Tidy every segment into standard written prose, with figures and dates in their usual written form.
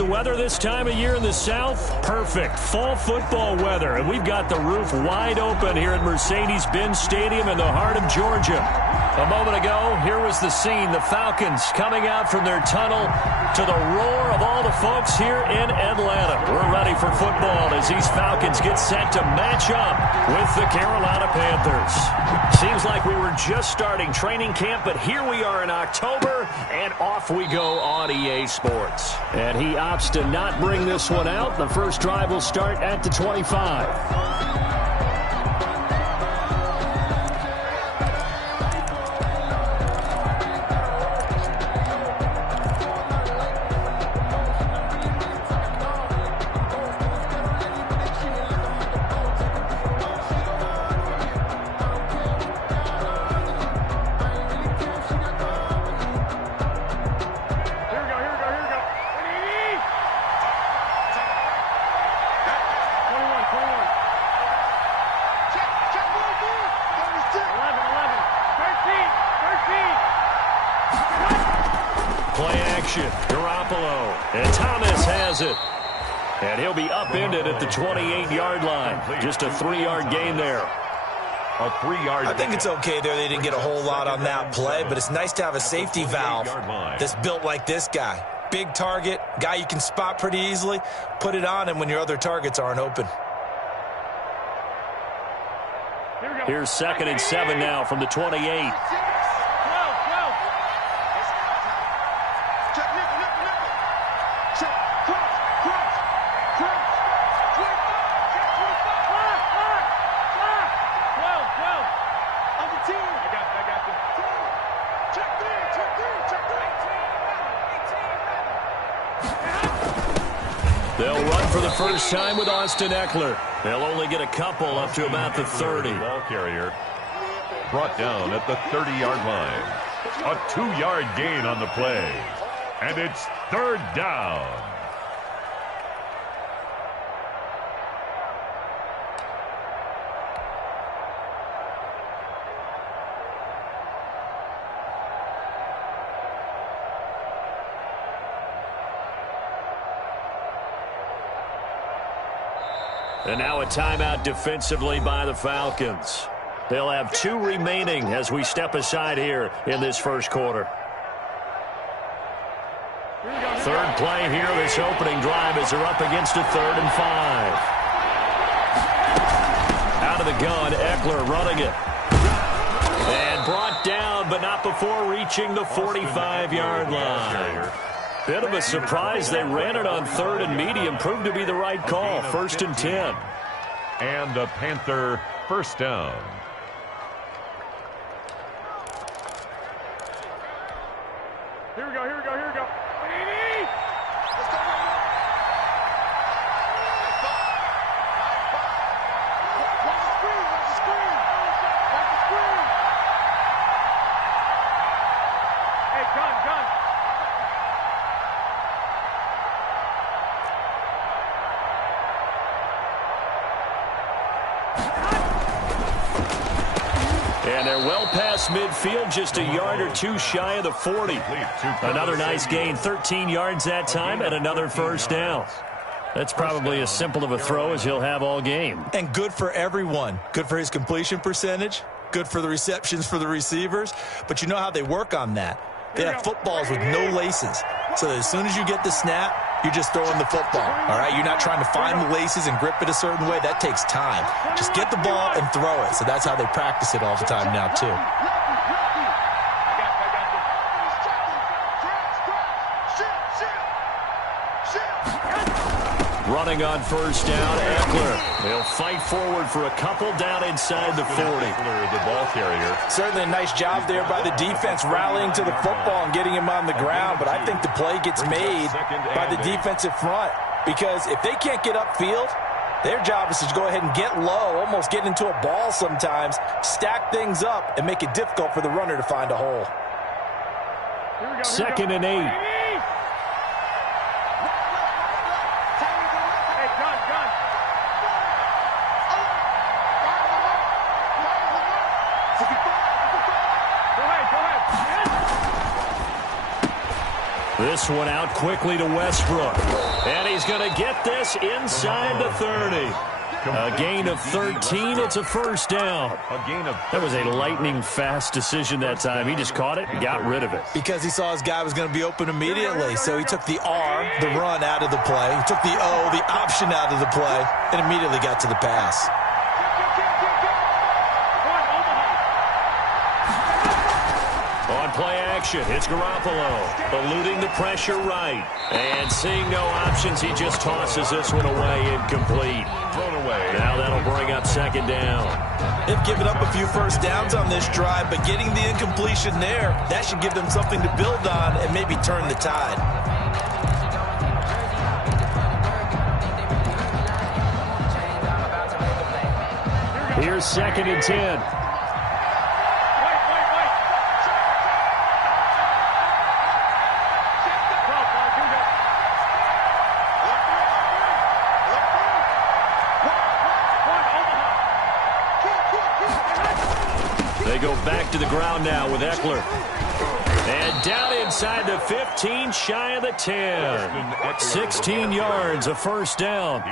the weather this time of year in the South? Perfect. Fall football weather. And we've got the roof wide open here at Mercedes-Benz Stadium in the heart of Georgia. A moment ago, here was the scene. The Falcons coming out from their tunnel to the roar of all the folks here in Atlanta. We're ready for football as these Falcons get set to match up with the Carolina Panthers. Seems like we were just starting training camp, but here we are in October, and off we go on EA Sports. And he opts to not bring this one out. The first drive will start at the 25. And Thomas has it. And he'll be upended at the 28-yard line. Just a 3-yard gain there. A 3-yard I think it's okay there. They didn't get a whole lot on that play, but it's nice to have a safety valve that's built like this guy. Big target, guy you can spot pretty easily. Put it on him when your other targets aren't open. Here's 2nd and 7 now from the 28. They'll run for the first time with Austin Eckler. They'll only get a couple up to about the 30. Ball carrier brought down at the 30-yard line. A 2-yard gain on the play. And it's 3rd down. And now a timeout defensively by the Falcons. They'll have 2 remaining as we step aside here in this first quarter. Third play here, this opening drive as they're up against a 3rd and 5. Out of the gun, Eckler running it. And brought down, but not before reaching the 45-yard line. Bit of a surprise. They ran it on 3rd and medium. Proved to be the right call. 1st and 10. And a Panther first down. Here we go, here we go, here we go. Hey, gun. And they're well past midfield, just a yard or 2 shy of the 40. Another nice gain, 13 yards that time, and another first down. That's probably as simple of a throw as he'll have all game. And good for everyone. Good for his completion percentage. Good for the receptions for the receivers. But you know how they work on that. They have footballs with no laces. So as soon as you get the snap, you're just throwing the football. All right, you're not trying to find the laces and grip it a certain way. That takes time. Just get the ball and throw it. So that's how they practice it all the time now, too. Running on first down, Eckler. They'll fight forward for a couple down inside the 40. The ball carrier. Certainly a nice job there by the defense rallying to the football and getting him on the ground. But I think the play gets made by the defensive front. Because if they can't get upfield, their job is to go ahead and get low, almost get into a ball sometimes, stack things up, and make it difficult for the runner to find a hole. 2nd and 8. This one out quickly to Westbrook. And he's going to get this inside the 30. A gain of 13. It's a first down. That was a lightning-fast decision that time. He just caught it and got rid of it. Because he saw his guy was going to be open immediately. So he took the R, the run, out of the play. He took the O, the option, out of the play, and immediately got to the pass. On play action, it's Garoppolo, eluding the pressure right. And seeing no options, he just tosses this one away, incomplete. Thrown away. Now that'll bring up second down. They've given up a few first downs on this drive, but getting the incompletion there, that should give them something to build on and maybe turn the tide. Here's 2nd and 10. They go back to the ground now with Eckler. And down inside the 15, shy of the 10. 16 yards, a first down.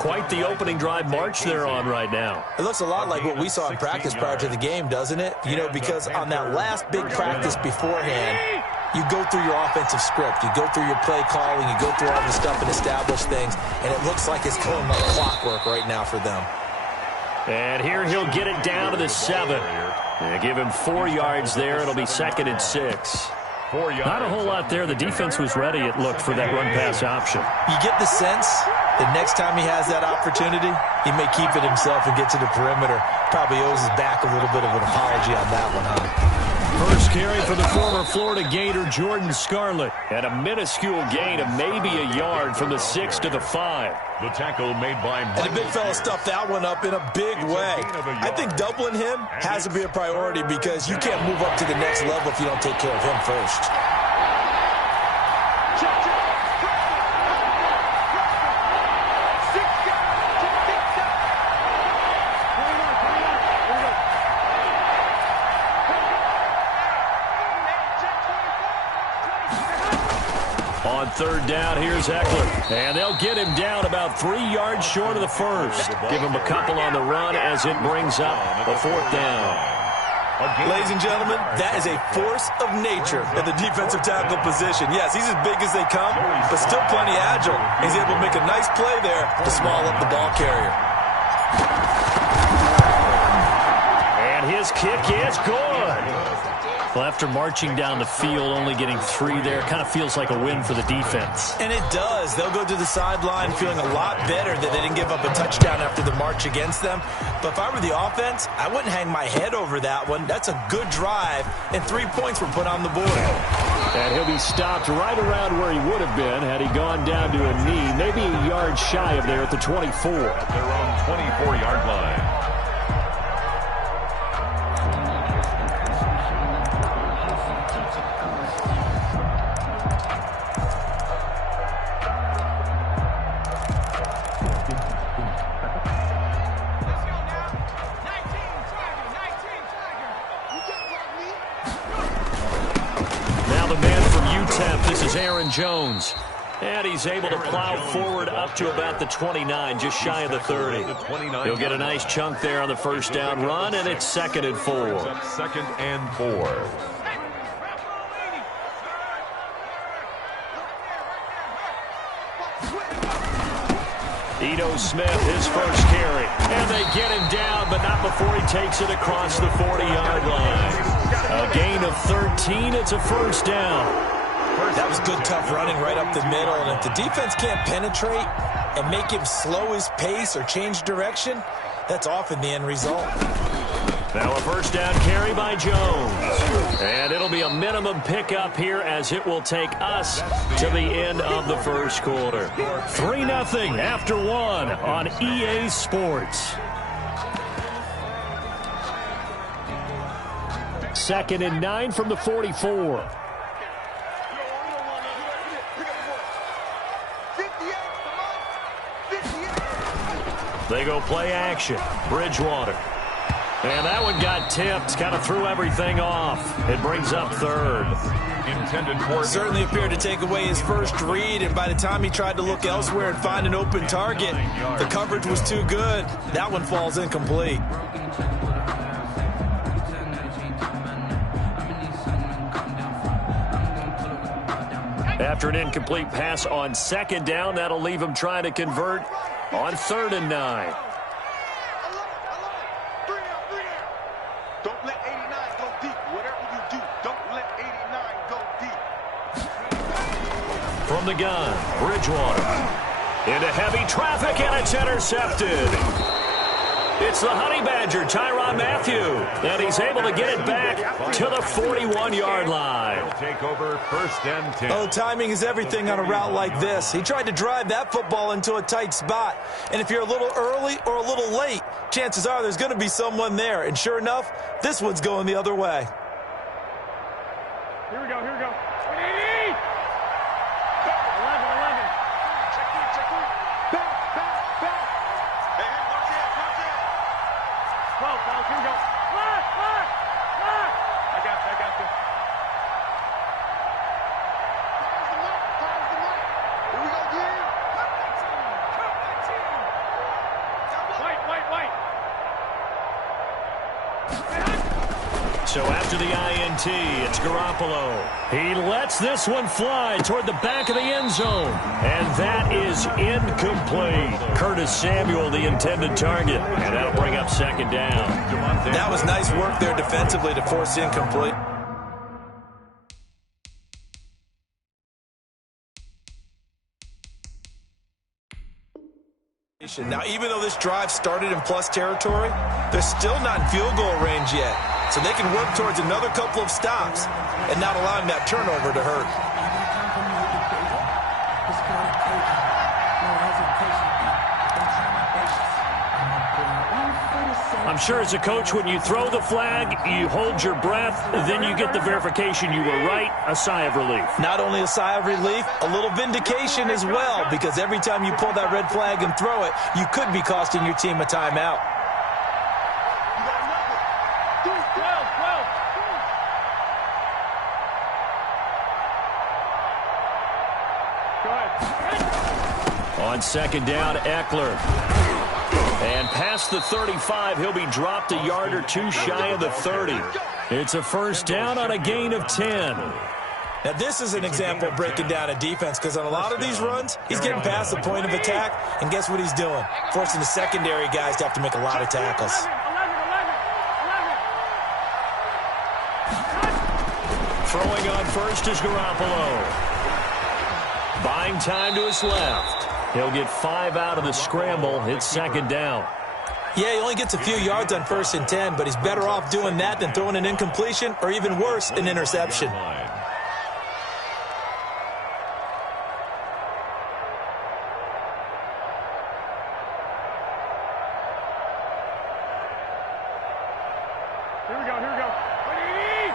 Quite the opening drive march they're on right now. It looks a lot like what we saw in practice prior to the game, doesn't it? You know, because on that last big practice beforehand, you go through your offensive script. You go through your play calling. You go through all the stuff and establish things. And it looks like it's going like clockwork right now for them. And here he'll get it down to the 7. They give him 4 yards there. It'll be 2nd and 6. Not a whole lot there. The defense was ready, it looked, for that run-pass option. You get the sense that next time he has that opportunity, he may keep it himself and get to the perimeter. Probably owes his back a little bit of an apology on that one, huh? First carry for the former Florida Gator, Jordan Scarlett. And a minuscule gain of maybe a yard from the 6 to the 5. The tackle made by Mike. And the big fella stuffed that one up in a big way. I think doubling him has to be a priority because you can't move up to the next level if you don't take care of him first. On 3rd down, here's Eckler. And they'll get him down about 3 yards short of the first. Give him a couple on the run as it brings up a 4th down. Ladies and gentlemen, that is a force of nature at the defensive tackle position. Yes, he's as big as they come, but still plenty agile. He's able to make a nice play there to small up the ball carrier. And his kick is good. Well, after marching down the field, only getting 3 there, kind of feels like a win for the defense. And it does. They'll go to the sideline feeling a lot better that they didn't give up a touchdown after the march against them. But if I were the offense, I wouldn't hang my head over that one. That's a good drive, and 3 points were put on the board. And he'll be stopped right around where he would have been had he gone down to a knee, maybe a yard shy of there at the 24. At their own 24-yard line. Aaron Jones. And he's able to plow forward up to about the 29, just shy of the 30. He'll get a nice chunk there on the first down run, and it's 2nd and 4. 2nd and 4. Ito Smith, his first carry. And they get him down, but not before he takes it across the 40-yard line. A gain of 13. It's a first down. That was good, tough running right up the middle. And if the defense can't penetrate and make him slow his pace or change direction, that's often the end result. Now a first down carry by Jones. And it'll be a minimum pickup here as it will take us to the end of the first quarter. 3-0 after 1 on EA Sports. 2nd and 9 from the 44. They go play action. Bridgewater. And that one got tipped, kind of threw everything off. It brings up third. Intended for certainly appeared to take away his first read, and by the time he tried to look elsewhere and find an open target, the coverage was too good. That one falls incomplete. After an incomplete pass on second down, that'll leave him trying to convert on 3rd and 9. Don't let 89 go deep. Whatever you do, don't let 89 go deep. From the gun, Bridgewater. Into heavy traffic, and it's intercepted. It's the Honey Badger, Tyrann Mathieu, and he's able to get it back to the 41-yard line. He'll take over 1st and 10. Oh, timing is everything on a route like this. He tried to drive that football into a tight spot, and if you're a little early or a little late, chances are there's going to be someone there, and sure enough, this one's going the other way. Here we go, here we go. 180! 11. Check in. Back. Hey, watch it. 12, fellas, here we go. Lock! I got you. Time's the light. Here we go, again. White. So after the INT, it's Garoppolo. He lets this one fly toward the back of the end zone. And that is incomplete. Curtis Samuel, the intended target. And that'll bring up 2nd down. That was nice work there defensively to force incomplete. Now, even though this drive started in plus territory, they're still not in field goal range yet. So they can work towards another couple of stops and not allowing that turnover to hurt. I'm sure as a coach, when you throw the flag, you hold your breath, then you get the verification you were right, a sigh of relief. Not only a sigh of relief, a little vindication as well, because every time you pull that red flag and throw it, you could be costing your team a timeout. On 2nd down, Eckler. And past the 35, he'll be dropped a yard or two shy of the 30. It's a 1st down on a gain of 10. Now, this is an example of breaking down a defense, because on a lot of these runs, he's getting past the point of attack, and guess what he's doing? Forcing the secondary guys to have to make a lot of tackles. 11. Throwing on first is Garoppolo. Buying time to his left. He'll get 5 out of the scramble. It's 2nd down. Yeah, he only gets a few yards on 1st and 10, but he's better off doing that than throwing an incompletion or even worse, an interception. Here we go. 180!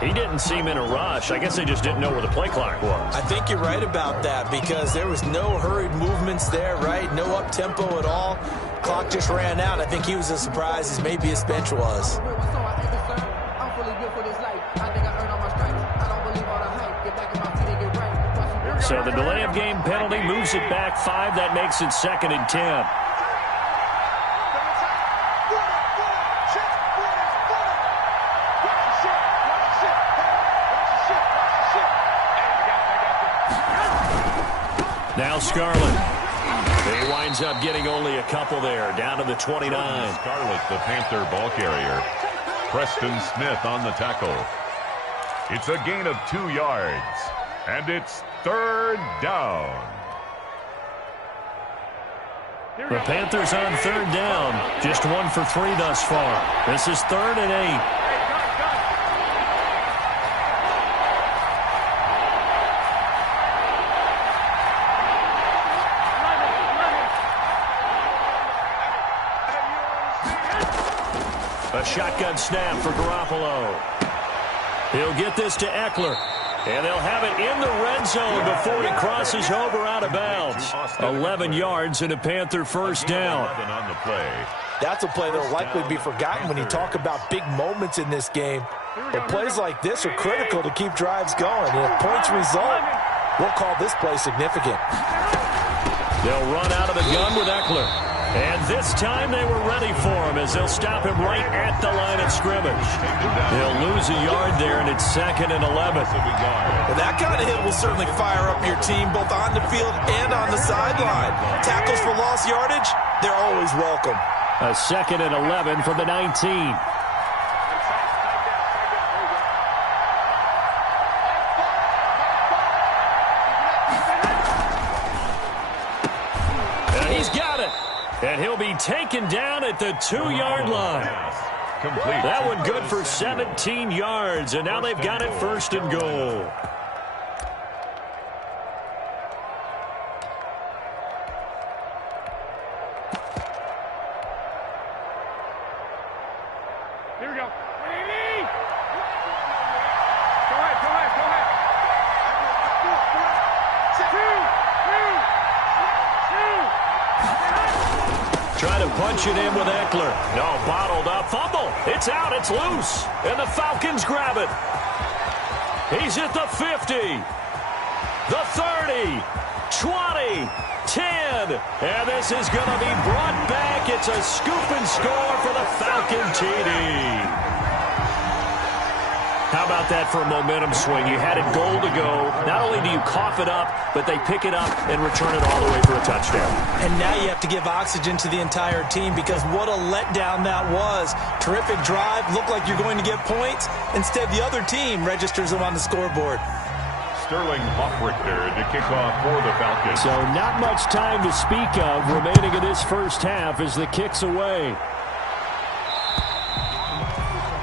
He didn't seem in a rush. I guess they just didn't know where the play clock was. I think you're right about that, because there was no hurried movements there, right? No up-tempo at all. Clock just ran out. I think he was as surprised as maybe his bench was. So the delay of game penalty moves it back 5. That makes it 2nd and 10. Now Scarlett. He winds up getting only a couple there, down to the 29. Scarlett, the Panther ball carrier. Preston Smith on the tackle. It's a gain of 2 yards, and it's 3rd down. The Panthers on 3rd down, just 1 for 3 thus far. This is 3rd and 8. shotgun snap for Garoppolo. He'll get this to Eckler. And they'll have it in the red zone before he crosses over out of bounds. 11 yards and a Panther first down. That's a play that will likely be forgotten when you talk about big moments in this game. But plays like this are critical to keep drives going. And if points result, we'll call this play significant. They'll run out of the gun with Eckler. And this time they were ready for him as they'll stop him right at the line of scrimmage. They'll lose a yard there, and it's 2nd and 11. Well, that kind of hit will certainly fire up your team both on the field and on the sideline. Tackles for lost yardage, they're always welcome. A 2nd and 11 from the 19. And he'll be taken down at the 2-yard line. That one good for 17 yards, and now they've got it 1st and goal. Here we go. Trying to punch it in with Eckler. No, bottled up. Fumble. It's out. It's loose. And the Falcons grab it. He's at the 50. The 30. 20. 10. And this is going to be brought back. It's a scoop and score for the Falcon TD. How about that for a momentum swing? You had it goal to go. Not only do you cough it up, but they pick it up and return it all the way for a touchdown. And now you have to give oxygen to the entire team because what a letdown that was. Terrific drive. Looked like you're going to get points. Instead, the other team registers them on the scoreboard. Sterling Hoffrichter to kick off for the Falcons. So not much time to speak of remaining in this first half as the kick's away.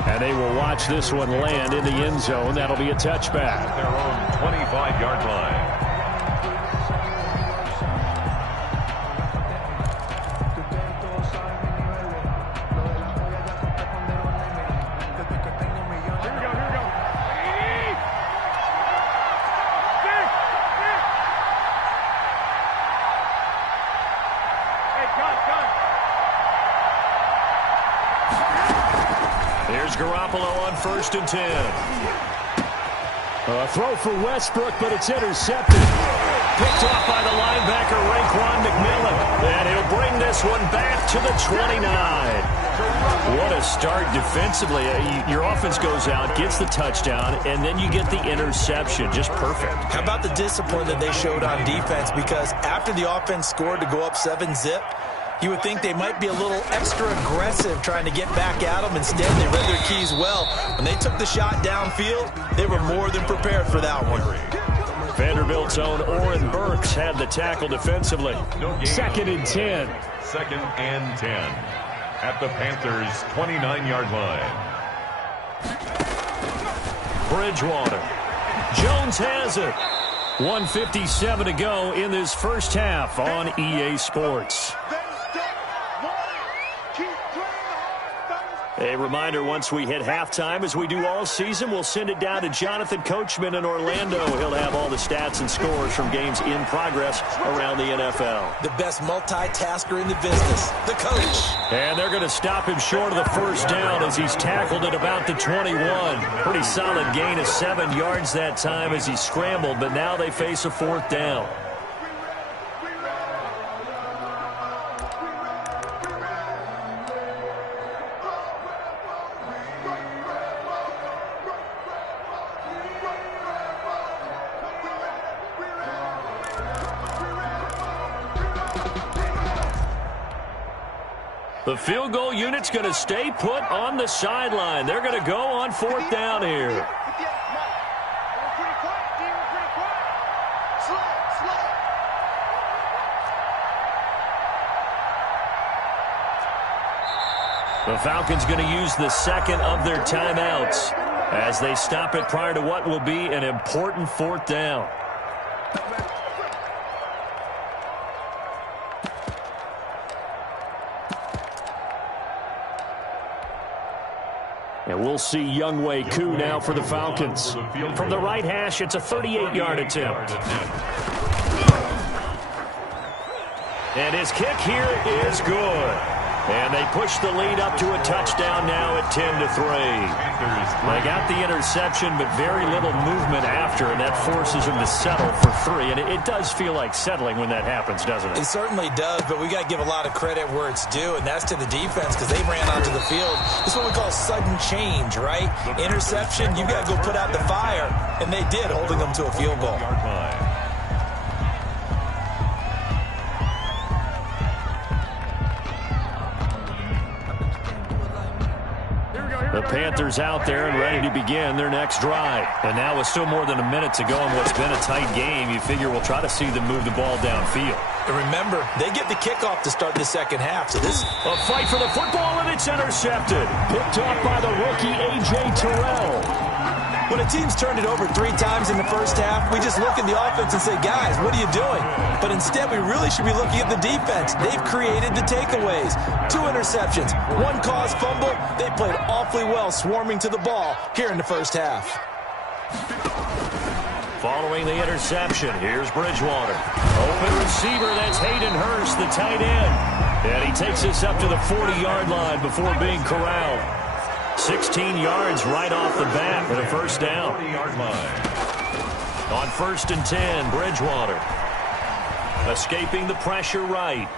And they will watch this one land in the end zone. That'll be a touchback. Their own 25-yard line. Here's Garoppolo on 1st and 10. A throw for Westbrook, but it's intercepted. Picked off by the linebacker, Raekwon McMillan. And he'll bring this one back to the 29. What a start defensively. Your offense goes out, gets the touchdown, and then you get the interception. Just perfect. How about the discipline that they showed on defense? Because after the offense scored to go up 7-zip, you would think they might be a little extra aggressive trying to get back at them. Instead, they read their keys well. When they took the shot downfield, they were more than prepared for that one. Vanderbilt's own Oren Burks had the tackle defensively. 2nd and 10. 2nd and 10 at the Panthers' 29-yard line. Bridgewater. Jones has it. 1:57 to go in this first half on EA Sports. A reminder, once we hit halftime, as we do all season, we'll send it down to Jonathan Coachman in Orlando. He'll have all the stats and scores from games in progress around the NFL. The best multitasker in the business, the coach. And they're going to stop him short of the first down as he's tackled at about the 21. Pretty solid gain of 7 yards that time as he scrambled, but now they face a 4th down. The field goal unit's going to stay put on the sideline. They're going to go on 4th down here. The Falcons going to use the 2nd of their timeouts as they stop it prior to what will be an important 4th down. And we'll see week2 now for the Falcons. From the right hash, it's a 38-yard attempt. And his kick here is good. And they push the lead up to a touchdown now at 10-3. They got the interception, but very little movement after, and that forces them to settle for 3. And it does feel like settling when that happens, doesn't it? It certainly does, but we got to give a lot of credit where it's due, and that's to the defense because they ran onto the field. This is what we call sudden change, right? Interception, you got to go put out the fire, and they did, holding them to a field goal. The Panthers out there and ready to begin their next drive. And now with still more than a minute to go in what's been a tight game, you figure we'll try to see them move the ball downfield. And remember, they get the kickoff to start the second half. So this a fight for the football, and it's intercepted. Picked off by the rookie A.J. Terrell. When a team's turned it over 3 times in the first half, we just look at the offense and say, guys, what are you doing? But instead, we really should be looking at the defense. They've created the takeaways. 2 interceptions, 1 caused fumble. They played awfully well swarming to the ball here in the first half. Following the interception, here's Bridgewater. Open receiver, that's Hayden Hurst, the tight end. And he takes us up to the 40-yard line before being corralled. 16 yards right off the bat for the first down. On 1st and 10, Bridgewater. Escaping the pressure right.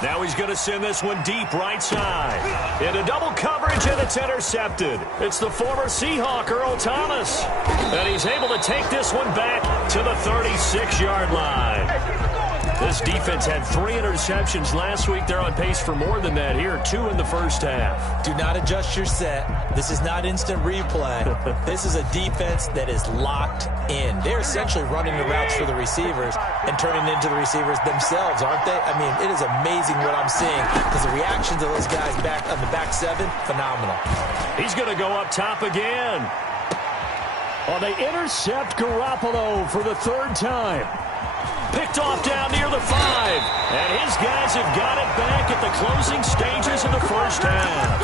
Now he's going to send this one deep right side. Into double coverage, and it's intercepted. It's the former Seahawk, Earl Thomas. And he's able to take this one back to the 36-yard line. This defense had 3 interceptions last week. They're on pace for more than that here. 2 in the first half. Do not adjust your set. This is not instant replay. This is a defense that is locked in. They're essentially running the routes for the receivers and turning into the receivers themselves, aren't they? I mean, it is amazing what I'm seeing because the reactions of those guys back on the back 7, phenomenal. He's going to go up top again. Oh, they intercept Garoppolo for the 3rd time. Picked off down near the 5. And his guys have got it back at the closing stages of the first half.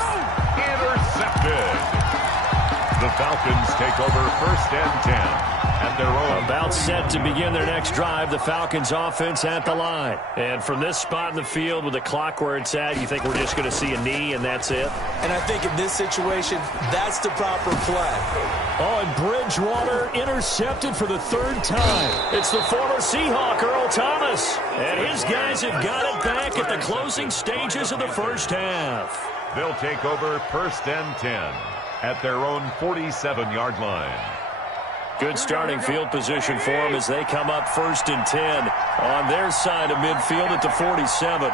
Intercepted. The Falcons take over 1st and 10. At their own. About set to begin their next drive, the Falcons offense at the line. And from this spot in the field with the clock where it's at, you think we're just going to see a knee and that's it? And I think in this situation, that's the proper play. Oh, and Bridgewater intercepted for the 3rd time. It's the former Seahawk, Earl Thomas. And his guys have got it back at the closing stages of the first half. They'll take over 1st and 10 at their own 47-yard line. Good starting field position for them as they come up 1st and 10 on their side of midfield at the 47.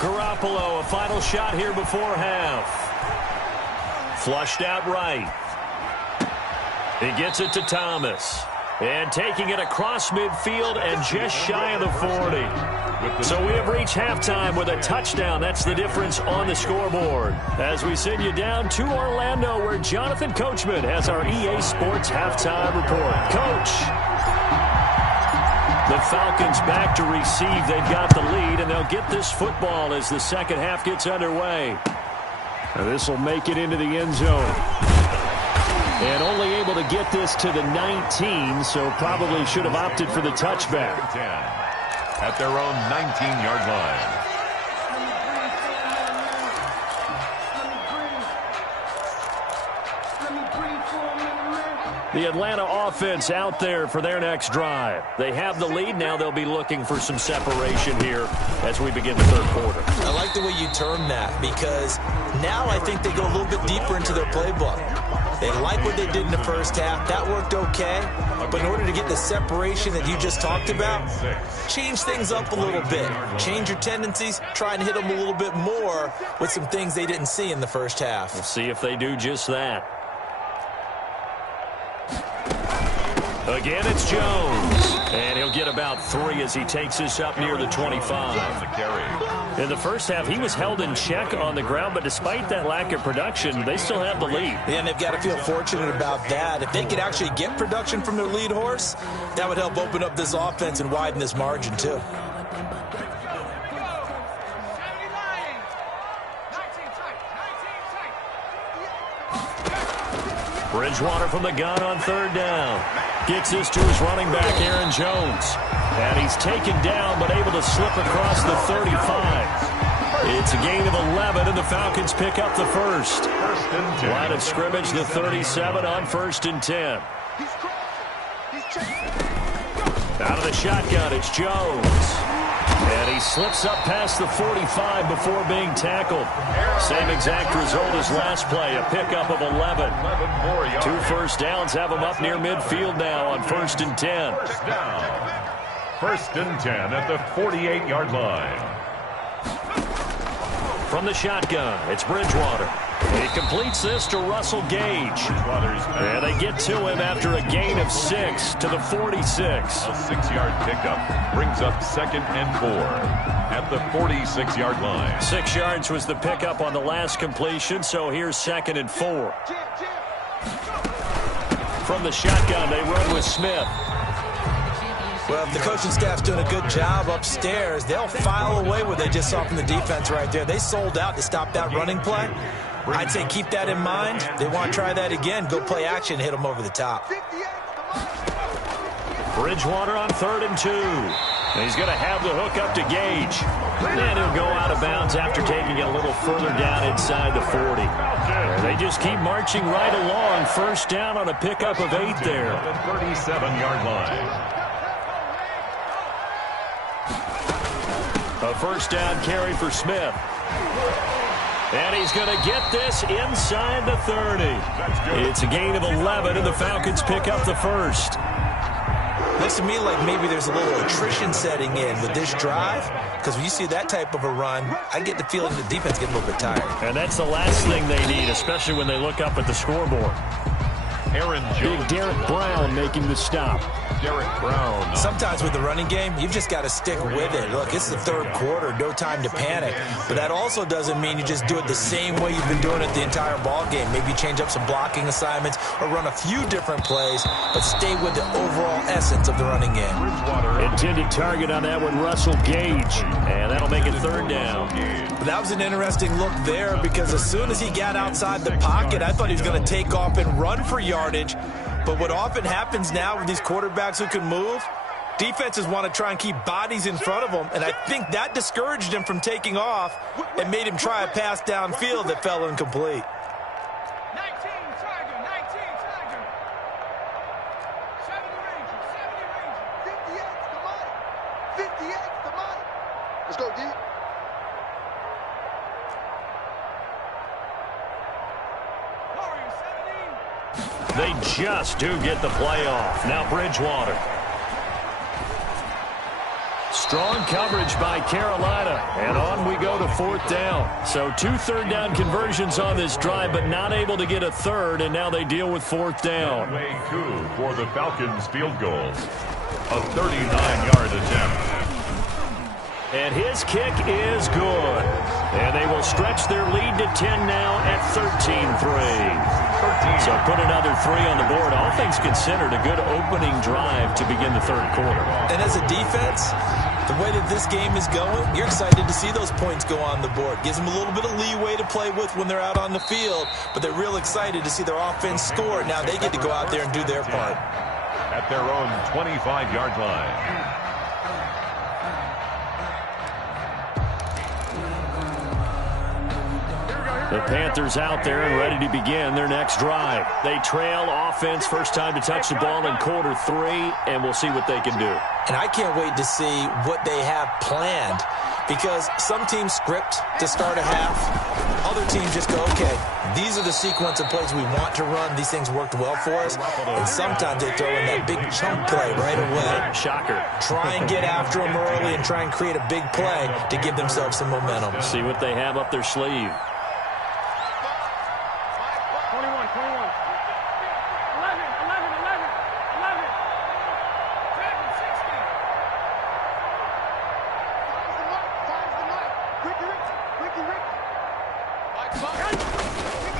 Garoppolo, a final shot here before half. Flushed out right. He gets it to Thomas. And taking it across midfield and just shy of the 40. So we have reached halftime with a touchdown. That's the difference on the scoreboard. As we send you down to Orlando, where Jonathan Coachman has our EA Sports halftime report. Coach. The Falcons back to receive. They've got the lead, and they'll get this football as the second half gets underway. This will make it into the end zone. And only able to get this to the 19, so probably should have opted for the touchback. 10 at their own 19-yard line. The Atlanta offense out there for their next drive. They have the lead. Now they'll be looking for some separation here as we begin the 3rd quarter. I like the way you term that because now I think they go a little bit deeper into their playbook. They like what they did in the first half. That worked okay. But in order to get the separation that you just talked about, change things up a little bit. Change your tendencies. Try and hit them a little bit more with some things they didn't see in the first half. We'll see if they do just that. Again, it's Jones. And he'll get about 3 as he takes this up near the 25. In the first half, he was held in check on the ground, but despite that lack of production, they still have the lead. And they've got to feel fortunate about that. If they could actually get production from their lead horse, that would help open up this offense and widen this margin, too. Bridgewater from the gun on 3rd down. Gets this to his running back, Aaron Jones. And he's taken down, but able to slip across the 35. It's a gain of 11, and the Falcons pick up the first. Line of scrimmage, the 37 on 1st and 10. Out of the shotgun, it's Jones. And he slips up past the 45 before being tackled. Same exact result as last play, a pickup of 11. 2 first downs have him up near midfield now on 1st and 10. 1st and 10 at the 48-yard line. From the shotgun, it's Bridgewater. He completes this to Russell Gage. And they get to him after a gain of 6 to the 46. A 6-yard pickup brings up 2nd and 4 at the 46-yard line. 6 yards was the pickup on the last completion, so here's 2nd and 4. From the shotgun, they run with Smith. Well, if the coaching staff's doing a good job upstairs, they'll file away what they just saw from the defense right there. They sold out to stop that running play. I'd say keep that in mind. They want to try that again. Go play action, hit them over the top. Bridgewater on 3rd and 2. He's going to have the hook up to Gage. And he'll go out of bounds after taking it a little further down inside the 40. And they just keep marching right along. First down on a pickup of 8 there. The 37-yard line. A first down carry for Smith. And he's going to get this inside the 30. It's a gain of 11, and the Falcons pick up the first. Looks to me like maybe there's a little attrition setting in with this drive, because when you see that type of a run, I get the feeling the defense gets a little bit tired. And that's the last thing they need, especially when they look up at the scoreboard. Aaron Jones. Big Derek Brown making the stop. Derek Brown. Sometimes with the running game, you've just got to stick with it. Look, it's the 3rd quarter, no time to panic. But that also doesn't mean you just do it the same way you've been doing it the entire ball game. Maybe change up some blocking assignments or run a few different plays, but stay with the overall essence of the running game. Intended target on that one, Russell Gage. And that'll make it 3rd down. But that was an interesting look there, because as soon as he got outside the pocket, I thought he was going to take off and run for yardage. But what often happens now with these quarterbacks who can move, defenses want to try and keep bodies in front of them, and I think that discouraged him from taking off and made him try a pass downfield that fell incomplete. 19 Tiger, 70 Ranger, 58's the money. 58's the money. Let's go, D. They just do get the playoff. Now Bridgewater. Strong coverage by Carolina. And on we go to 4th down. So 2 third down conversions on this drive, but not able to get a third, and now they deal with 4th down. Week2 for the Falcons field goal. A 39-yard attempt. And his kick is good. And they will stretch their lead to 10 now at 13-3. So put another 3 on the board. All things considered, a good opening drive to begin the 3rd quarter. And as a defense, the way that this game is going, you're excited to see those points go on the board. Gives them a little bit of leeway to play with when they're out on the field, but they're real excited to see their offense score. Now they get to go out there and do their part. At their own 25-yard line. The Panthers out there and ready to begin their next drive. They trail offense, first time to touch the ball in quarter 3, and we'll see what they can do. And I can't wait to see what they have planned, because some teams script to start a half. Other teams just go, okay, these are the sequence of plays we want to run. These things worked well for us. And sometimes they throw in that big chunk play right away. Shocker. Try and get after them early and try and create a big play to give themselves some momentum. See what they have up their sleeve. 21, 11, 11, 11, 11.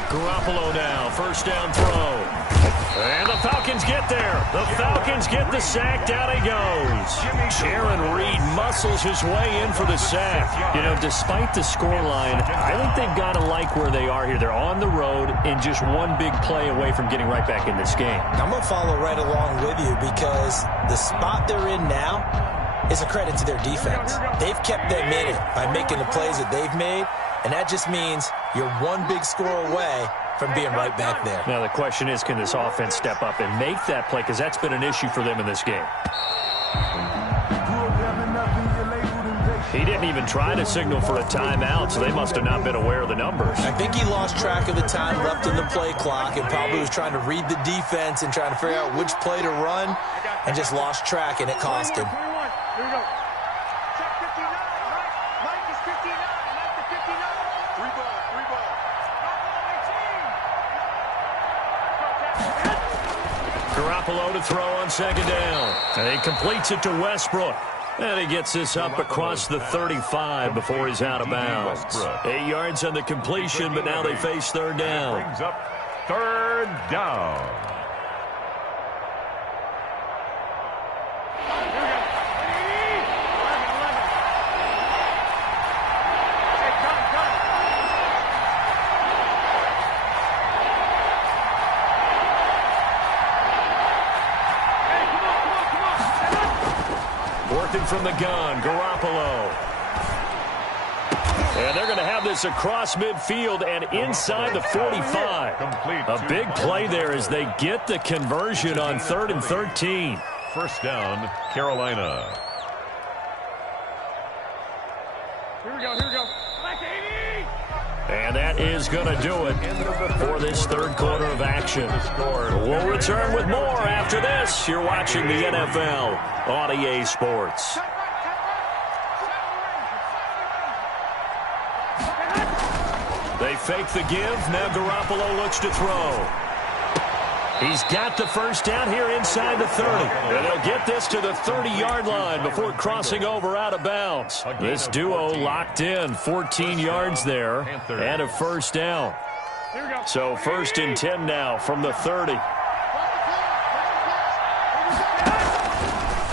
Garoppolo now, first down throw. And the Falcons get there. The Falcons get the sack. Down he goes. Jaron Reed muscles his way in for the sack. You know, despite the scoreline, I think they've got to like where they are here. They're on the road and just one big play away from getting right back in this game. I'm going to follow right along with you because the spot they're in now is a credit to their defense. They've kept them in it by making the plays that they've made, and that just means you're one big score away from being right back there. Now the question is, can this offense step up and make that play? Because that's been an issue for them in this game. He didn't even try to signal for a timeout, so they must have not been aware of the numbers. I think he lost track of the time left in the play clock and probably was trying to read the defense and trying to figure out which play to run and just lost track, and it cost him. Here we go. Check 59. Mike is 59. Mike to 59. Three ball. Garoppolo to throw on second down. And he completes it to Westbrook. And he gets this up across the 35 before he's out of bounds. 8 yards on the completion, but now they face third down. Brings up third down. Working from the gun, Garoppolo. And they're going to have this across midfield and inside the 45. A big play there as they get the conversion on 3rd and 13. First down, Carolina. Here we go. Mike 80. And that is going to do it for this third quarter of action. We'll return with more after this. You're watching the NFL on EA Sports. They fake the give. Now Garoppolo looks to throw. He's got the first down here inside the 30. And they'll get this to the 30-yard line before crossing over out of bounds. This duo locked in, 14 yards there, and a first down. So 1st and 10 now from the 30.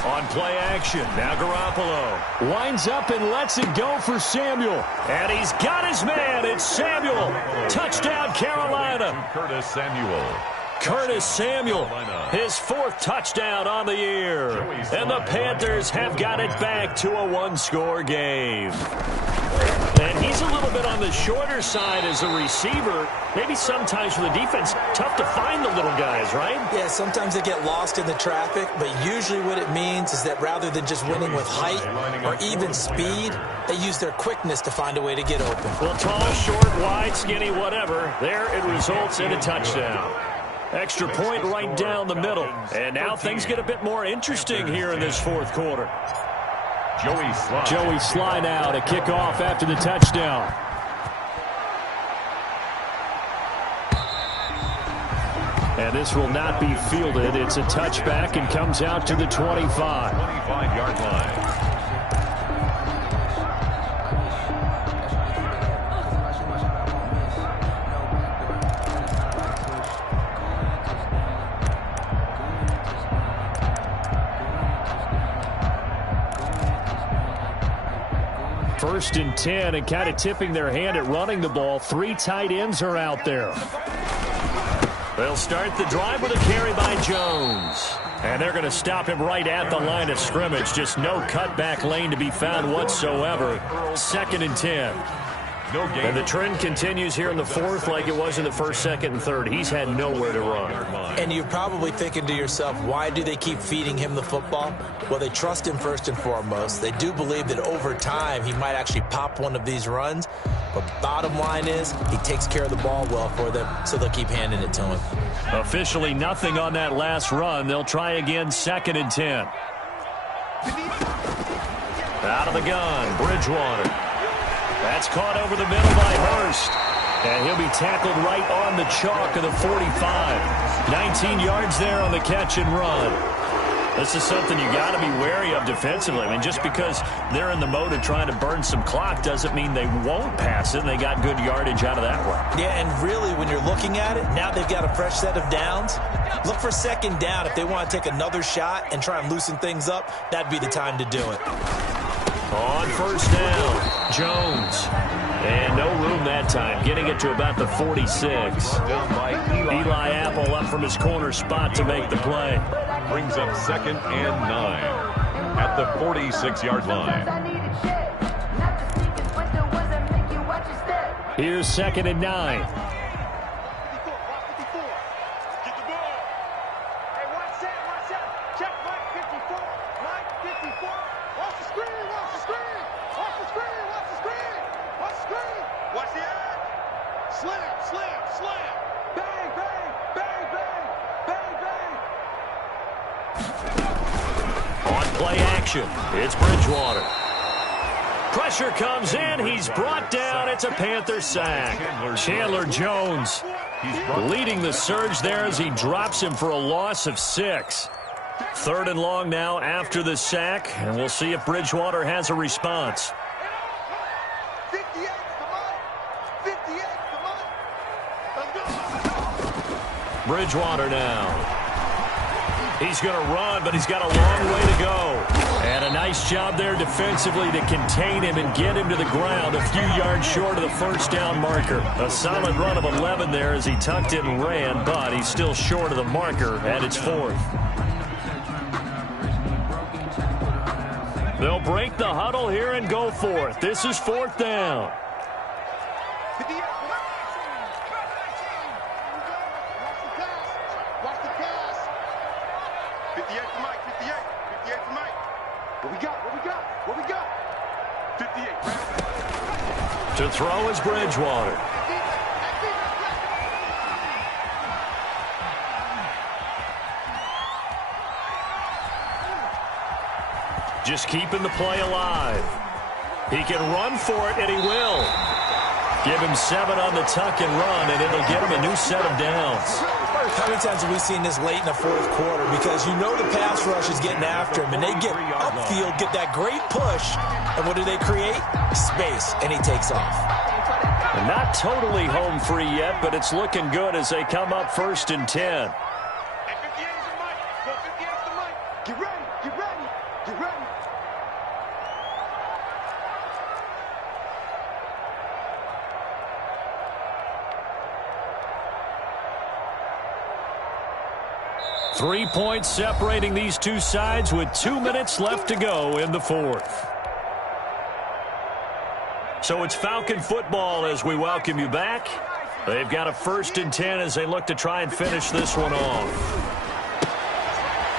On play action, now Garoppolo winds up and lets it go for Samuel. And he's got his man. It's Samuel. Touchdown, Carolina. Curtis Samuel, his 4th touchdown on the year. And the Panthers have got it back to a one-score game. And he's a little bit on the shorter side as a receiver. Maybe sometimes for the defense, tough to find the little guys, right? Yeah, sometimes they get lost in the traffic, but usually what it means is that rather than just winning with height or even speed, they use their quickness to find a way to get open. Well, tall, short, wide, skinny, whatever. There it results in a touchdown. Extra point right down the middle. And now things get a bit more interesting here in this fourth quarter. Joey Sly now to kick off after the touchdown. And this will not be fielded. It's a touchback and comes out to the 25. 25-yard line. First and 10, and kind of tipping their hand at running the ball. 3 tight ends are out there. They'll start the drive with a carry by Jones. And they're going to stop him right at the line of scrimmage. Just no cutback lane to be found whatsoever. 2nd and 10. And the trend continues here in the fourth like it was in the first, 2nd, and 3rd. He's had nowhere to run. And you're probably thinking to yourself, why do they keep feeding him the football? Well, they trust him first and foremost. They do believe that over time he might actually pop one of these runs. But bottom line is he takes care of the ball well for them, so they'll keep handing it to him. Officially nothing on that last run. They'll try again, 2nd and 10. Out of the gun, Bridgewater. That's caught over the middle by Hurst. And he'll be tackled right on the chalk of the 45. 19 yards there on the catch and run. This is something you got to be wary of defensively. I mean, just because they're in the mode of trying to burn some clock doesn't mean they won't pass it, and they got good yardage out of that one. Yeah, and really, when you're looking at it, now they've got a fresh set of downs. Look for second down. If they want to take another shot and try and loosen things up, that'd be the time to do it. On first down, Jones. And no room that time, getting it to about the 46. Eli Apple up from his corner spot to make the play. Brings up 2nd and 9 at the 46-yard line. Here's 2nd and 9. Play action. It's Bridgewater. Pressure comes in. He's brought down. It's a Panther sack. Chandler Jones leading the surge there as he drops him for a loss of 6. 3rd and long now after the sack, and we'll see if Bridgewater has a response. 58 Bridgewater now. He's going to run, but he's got a long way to go. And a nice job there defensively to contain him and get him to the ground a few yards short of the first down marker. A solid run of 11 there as he tucked it and ran, but he's still short of the marker at its 4th. They'll break the huddle here and go for it. This is 4th down. To throw is Bridgewater. Just keeping the play alive. He can run for it, and he will. Give him 7 on the tuck and run, and it'll get him a new set of downs. How many times have we seen this late in the 4th quarter? Because you know the pass rush is getting after him, and they get upfield, get that great push, and what do they create? Space, and he takes off. And not totally home free yet, but it's looking good as they come up 1st and 10. Get ready, get ready, get ready. Three points separating these two sides with 2 minutes left to go in the 4th. So it's Falcon football as we welcome you back. They've got a 1st and 10 as they look to try and finish this one off.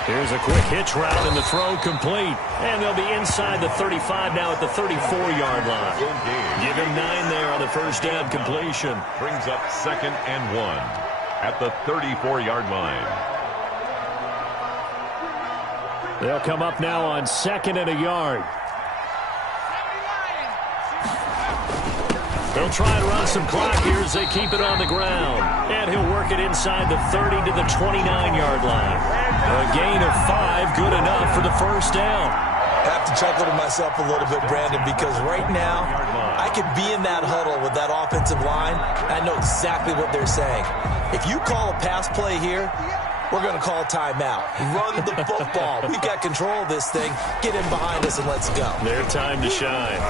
Here's a quick hitch route and the throw complete. And they'll be inside the 35 now at the 34-yard line. Give him 9 there on the first down completion. Brings up 2nd and 1 at the 34-yard line. They'll come up now on 2nd and a yard. They'll try and run some clock here as they keep it on the ground. And he'll work it inside the 30 to the 29-yard line. A gain of 5, good enough for the first down. I have to chuckle to myself a little bit, Brandon, because right now I could be in that huddle with that offensive line, and I know exactly what they're saying. If you call a pass play here, we're going to call a timeout. Run the football. We've got control of this thing. Get in behind us and let's go. Their time to shine.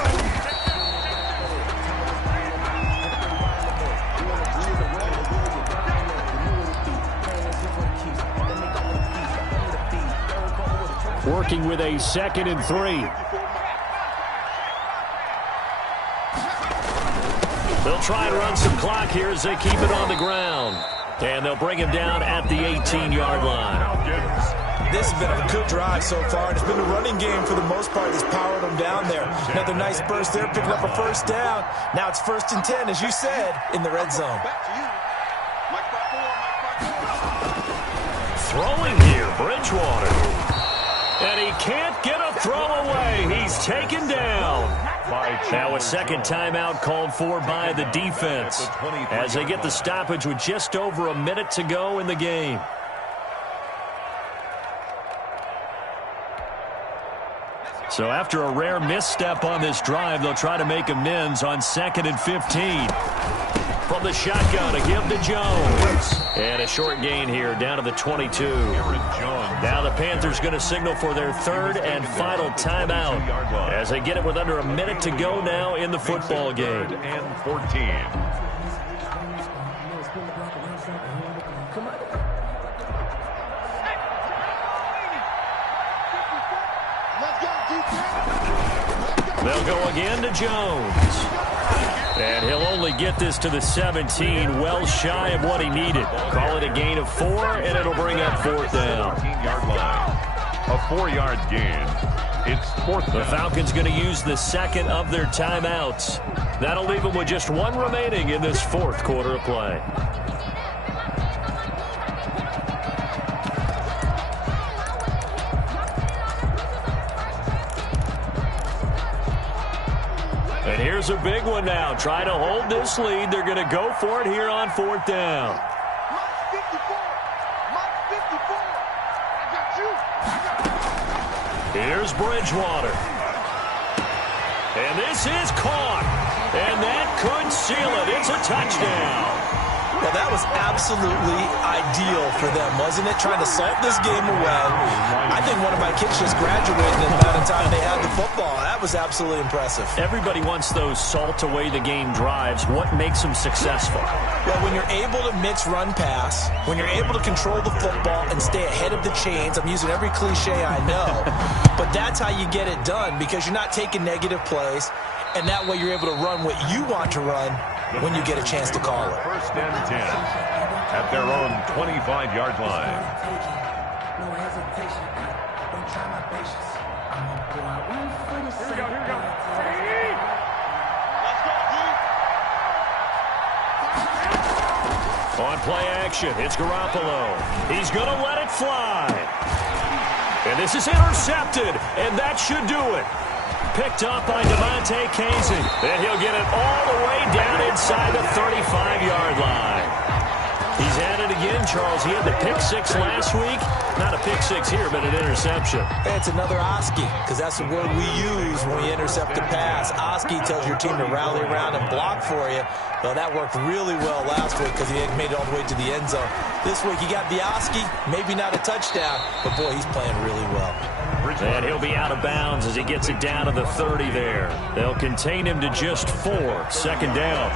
Working with a 2nd and 3. They'll try and run some clock here as they keep it on the ground. And they'll bring him down at the 18-yard line. This has been a good drive so far, and it's been the running game for the most part that's powered them down there. Another nice burst there, picking up a first down. Now it's 1st and 10, as you said, in the red zone. Throwing here, Bridgewater. And he can't get a throw away. He's taken down. Now a second timeout called for by the defense as they get the stoppage with just over a minute to go in the game. So after a rare misstep on this drive, they'll try to make amends on 2nd and 15. From the shotgun, a give to Jones. And a short gain here, down to the 22. Now the Panthers going to signal for their 3rd and final timeout as they get it with under a minute to go now in the football game. 3rd and 14. They'll go again to Jones. And he'll only get this to the 17, well shy of what he needed. Call it a gain of 4, and it'll bring up 4th down. 14-yard line. A 4-yard gain. It's 4th down. The Falcons going to use the 2nd of their timeouts. That'll leave them with just 1 remaining in this 4th quarter of play. And here's a big one now. Trying to hold this lead. They're going to go for it here on 4th down. Mike 54. Mike 54. I got you. Here's Bridgewater. And this is caught. And that could seal it. It's a touchdown. Well, that was absolutely ideal for them, wasn't it? Trying to salt this game away. I think one of my kids just graduated in the amount of time they had the football. That was absolutely impressive. Everybody wants those salt away the game drives. What makes them successful? Well, when you're able to mix run pass, when you're able to control the football and stay ahead of the chains, I'm using every cliche I know, but that's how you get it done because you're not taking negative plays, and that way you're able to run what you want to run when you get a chance to call it. 1st and 10 at their own 25-yard line. No hesitation. Don't try my patience. I'm gonna pour out 1 foot of sand. Here we go. Let's go, D. On play action, it's Garoppolo. He's going to let it fly. And this is intercepted, and that should do it. Picked up by Devontae Casey. And he'll get it all the way down inside the 35-yard line. He's at it again, Charles. He had the pick 6 last week. Not a pick 6 here, but an interception. It's another Oski, because that's the word we use when we intercept a pass. Oski tells your team to rally around and block for you. Well, that worked really well last week because he had made it all the way to the end zone. This week he got the Oski, maybe not a touchdown, but boy, he's playing really well. And he'll be out of bounds as he gets it down to the 30 there. They'll contain him to just 4. 2nd down.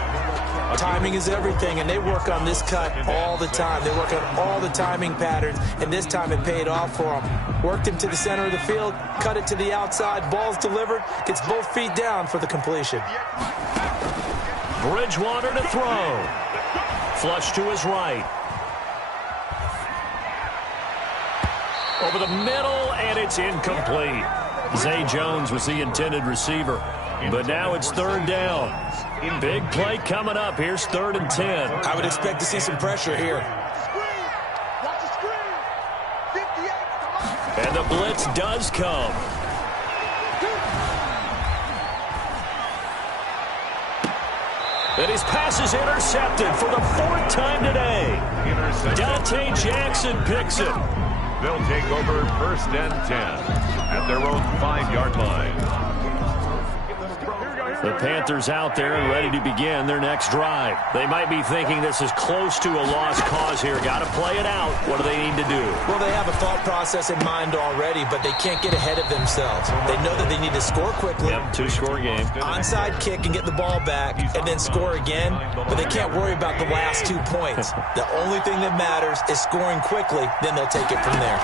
Timing is everything, and they work on this cut all the time. They work on all the timing patterns, and this time it paid off for him. Worked him to the center of the field, cut it to the outside, ball's delivered, gets both feet down for the completion. Bridgewater to throw. Flush to his right. Over the middle, and it's incomplete. Zay Jones was the intended receiver. But now it's 3rd down. Big play coming up. Here's 3rd and 10. I would expect to see some pressure here. Watch the screen. 58. Come on. And the blitz does come. And his pass is intercepted for the 4th time today. Dante Jackson picks it. They'll take over 1st and 10 at their own 5-yard line. The Panthers out there and ready to begin their next drive. They might be thinking this is close to a lost cause here. Got to play it out. What do they need to do? Well, they have a thought process in mind already, but they can't get ahead of themselves. They know that they need to score quickly. Yep, 2-score game. Onside kick and get the ball back and then score again, but they can't worry about the last 2 points. The only thing that matters is scoring quickly, then they'll take it from there.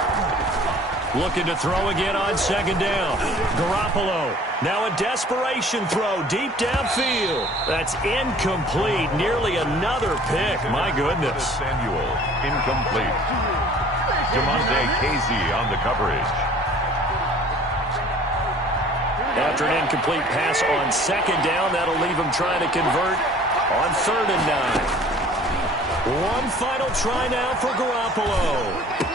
Looking to throw again on 2nd down. Garoppolo. Now a desperation throw deep downfield. That's incomplete. Nearly another pick. My goodness. Samuel, incomplete. Devontae Casey on the coverage. After an incomplete pass on 2nd down, that'll leave him trying to convert on 3rd and 9. One final try now for Garoppolo.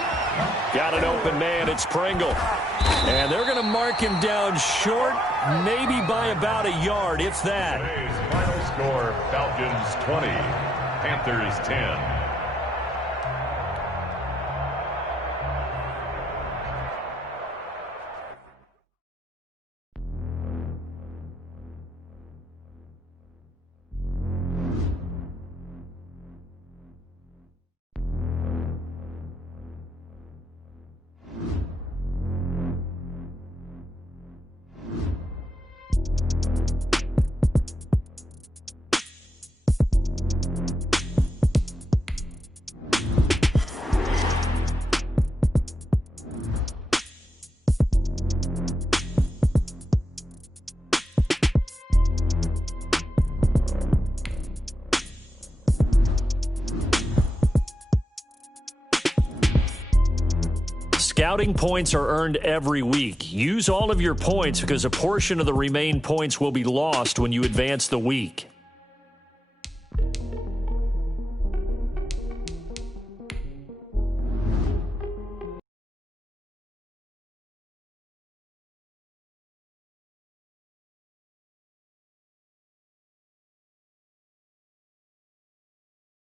Got an open man. It's Pringle. And they're going to mark him down short, maybe by about a yard, if that. Today's final score, Falcons 20, Panthers 10. Scouting points are earned every week. Use all of your points because a portion of the remaining points will be lost when you advance the week.